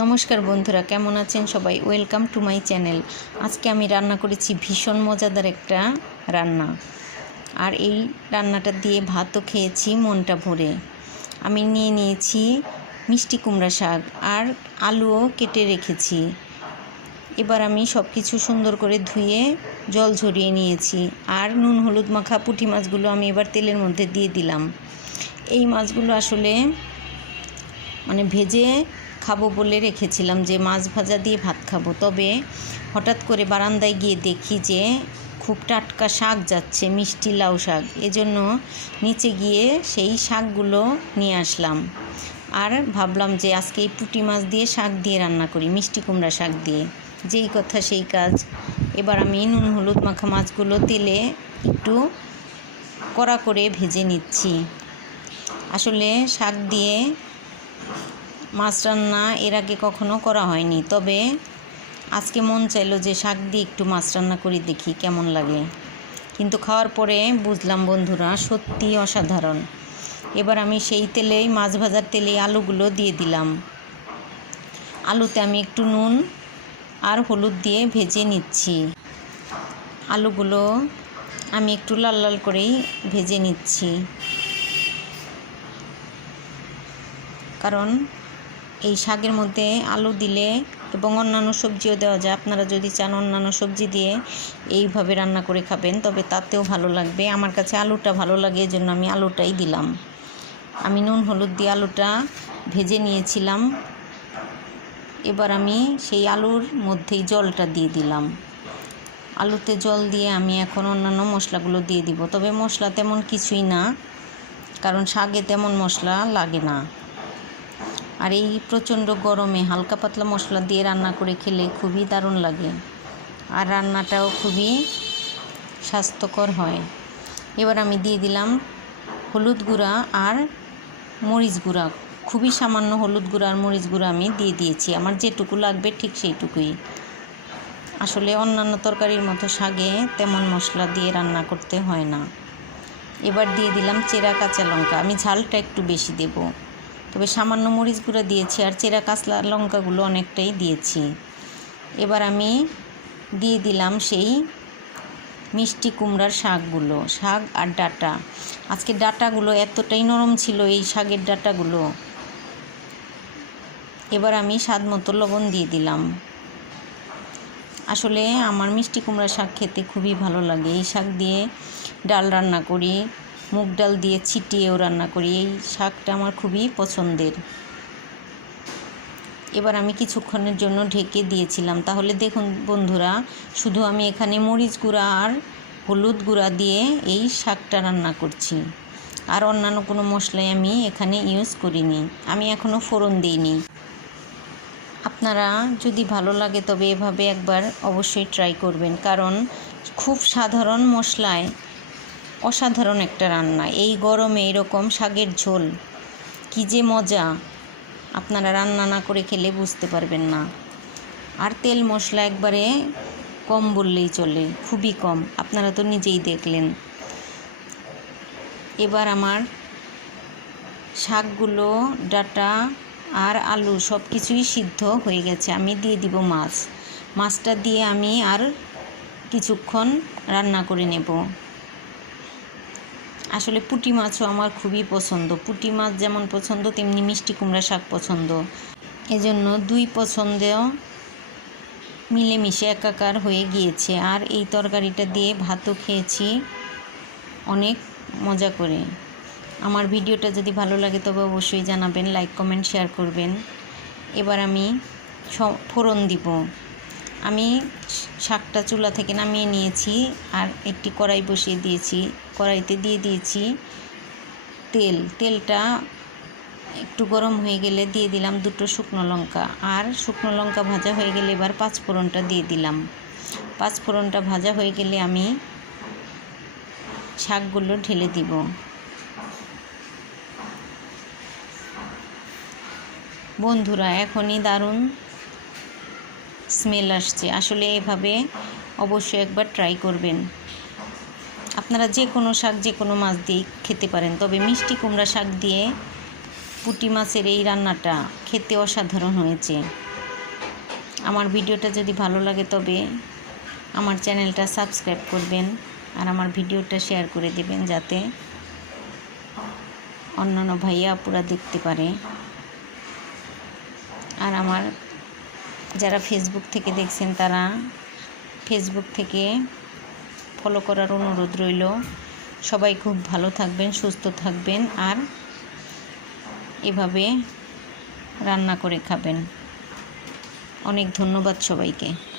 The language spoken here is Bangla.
নমস্কার বন্ধুরা, কেমন আছেন সবাই? ওয়েলকাম টু মাই চ্যানেল আজকে আমি রান্না করেছি ভীষণ মজাদার একটা রান্না। আর এই রান্নাটা দিয়ে ভাতও খেয়েছি মনটা ভরে। আমি নিয়ে নিয়েছি মিষ্টি কুমড়া শাক আর আলুও কেটে রেখেছি। এবার আমি সব কিছু সুন্দর করে ধুয়ে জল ঝরিয়ে নিয়েছি। আর নুন হলুদ মাখা পুঁটি মাছগুলো আমি এবার তেলের মধ্যে দিয়ে দিলাম। এই মাছগুলো আসলে মানে ভেজে খাব বলে রেখেছিলাম যে মাছ ভাজা দিয়ে ভাত খাব। তবে হঠাৎ করে বারান্দায় গিয়ে দেখি যে খুব টাটকা শাক যাচ্ছে, মিষ্টি লাউ শাক। এজন্য নিচে গিয়ে সেই শাকগুলো নিয়ে আসলাম। আর ভাবলাম যে আজকে এই পুঁটি মাছ দিয়ে শাক দিয়ে রান্না করি, মিষ্টি কুমড়া শাক দিয়ে। যেই কথা সেই কাজ। এবার আমি নুন হলুদ মাখা মাছগুলো তেলে একটু কড়া করে ভেজে নিচ্ছি। আসলে শাক দিয়ে মাছ রান্না এর আগে কখনো করা হয়নি। তবে আজকে মন চাইলো যে শাক দিয়ে একটু মাছ রান্না করে, দেখি কেমন লাগে। কিন্তু খাওয়ার পরে বুঝলাম, বন্ধুরা, সত্যি অসাধারণ। এবার আমি সেই তেলেই মাছ ভাজার তেলে আলুগুলো দিয়ে দিলাম। আলুতে আমি একটু নুন আর হলুদ দিয়ে ভেজে নিচ্ছি। আলুগুলো আমি একটু লাল লাল করেই ভেজে নিচ্ছি। কারণ এই শাকের মধ্যে আলু দিলে এবং অন্যান্য সবজিও দেওয়া যায়। আপনারা যদি চান অন্যান্য সবজি দিয়ে এইভাবে রান্না করে খাবেন, তবে তাতেও ভালো লাগবে। আমার কাছে আলুটা ভালো লাগে জন্য আমি আলুটাই দিলাম। আমি নুন, হলুদ দিয়ে আলুটা ভেজে নিয়েছিলাম। এবার আমি সেই আলুর মধ্যেই জলটা দিয়ে দিলাম। আলুতে জল দিয়ে আমি এখন অন্যান্য মশলাগুলো দিয়ে দিব। তবে মশলা তেমন কিছুই না, কারণ শাকে তেমন মশলা লাগে না। আর এই প্রচণ্ড গরমে হালকা পাতলা মশলা দিয়ে রান্না করে খেলে খুবই দারুণ লাগে। আর রান্নাটাও খুবই স্বাস্থ্যকর হয়। এবার আমি দিয়ে দিলাম হলুদ গুঁড়া আর মরিচ গুঁড়া। খুবই সামান্য হলুদ গুঁড়া আর মরিচ গুঁড়া আমি দিয়ে দিয়েছি। আমার যেটুকু লাগবে ঠিক সেইটুকুই। আসলে অন্যান্য তরকারির মতো শাকে তেমন মশলা দিয়ে রান্না করতে হয় না। এবার দিয়ে দিলাম চেরা কাঁচা লঙ্কা। আমি ঝালটা একটু বেশি দেবো। তবে সামান্য মরিচ গুঁড়া দিয়েছি আর চেরা কাঁচলা লঙ্কাগুলো অনেকটাই দিয়েছি। এবার আমি দিয়ে দিলাম সেই মিষ্টি কুমড়ার শাকগুলো, শাক আর ডাটা। আজকে ডাটাগুলো এতটাই নরম ছিল এই শাকের ডাটাগুলো। এবার আমি স্বাদ মতো লবণ দিয়ে দিলাম। আসলে আমার মিষ্টি কুমড়া শাক খেতে খুবই ভালো লাগে। এই শাক দিয়ে ডাল রান্না করি মুগ ডাল দিয়ে ছিটিয়েও রান্না করি। এই শাকটা আমার খুবই পছন্দের। এবার আমি কিছুক্ষণের জন্য ঢেকে দিয়েছিলাম। তাহলে দেখুন বন্ধুরা, শুধু আমি এখানে মরিচ গুঁড়া আর হলুদ গুঁড়া দিয়ে এই শাকটা রান্না করছি। আর অন্যান্য কোনো মশলাই আমি এখানে ইউজ করিনি। আমি এখনও ফোড়ন দিইনি। আপনারা যদি ভালো লাগে তবে এভাবে একবার অবশ্যই ট্রাই করবেন। কারণ খুব সাধারণ মশলায় অসাধারণ একটা রান্না। এই গরমে এরকম শাকের ঝোল, কী যে মজা। আপনারা রান্না না করে খেলে বুঝতে পারবেন না। আর তেল মশলা একবারে কম বললেই চলে, খুবই কম। আপনারা তো নিজেই দেখলেন। এবার আমার শাকগুলো, ডাটা আর আলু সব কিছুই সিদ্ধ হয়ে গেছে। আমি দিয়ে দিব মাছ। মাছটা দিয়ে আমি আর কিছুক্ষণ রান্না করে নেব। আসলে পুঁটি মাছও আমার খুবই পছন্দ। পুঁটি মাছ যেমন পছন্দ, তেমনি মিষ্টি কুমড়া শাক পছন্দ। এজন্য দুই পছন্দেও মিলেমিশে একাকার হয়ে গিয়েছে। আর এই তরকারিটা দিয়ে ভাতও খেয়েছি অনেক মজা করে। আমার ভিডিওটা যদি ভালো লাগে তবে অবশ্যই জানাবেন, লাইক, কমেন্ট, শেয়ার করবেন। এবার আমি ফোড়ন দিব। আমি শাকটা চুলা থেকে নামিয়ে নিয়েছি আর একটি কড়াই বসিয়ে দিয়েছি। কড়াইতে দিয়ে দিয়েছি তেল। তেলটা একটু গরম হয়ে গেলে দিয়ে দিলাম দুটো শুকনো লঙ্কা। আর শুকনো লঙ্কা ভাজা হয়ে গেলে এবার পাঁচ ফোড়নটা দিয়ে দিলাম। পাঁচ ফোড়নটা ভাজা হয়ে গেলে আমি শাকগুলো ঢেলে দিব। বন্ধুরা, এখনই দারুণ স্মেল আসছে। আসলে এভাবে অবশ্যই একবার ট্রাই করবেন। আপনারা যে কোনো শাক যে কোনো মাছ দিয়ে খেতে পারেন। তবে মিষ্টি কুমড়া শাক দিয়ে পুঁটি মাছের এই রান্নাটা খেতে অসাধারণ হয়েছে। আমার ভিডিওটা যদি ভালো লাগে তবে আমার চ্যানেলটা সাবস্ক্রাইব করবেন আর আমার ভিডিওটা শেয়ার করে দেবেন যাতে অন্যান্য ভাইয়া আপুরা দেখতে পারে। আর আমার যারা ফেসবুক থেকে দেখছেন তারা ফেসবুক থেকে ফলো করার অনুরোধ রইল। সবাই খুব ভালো থাকবেন, সুস্থ থাকবেন আর এভাবে রান্না করে খাবেন। অনেক ধন্যবাদ সবাইকে।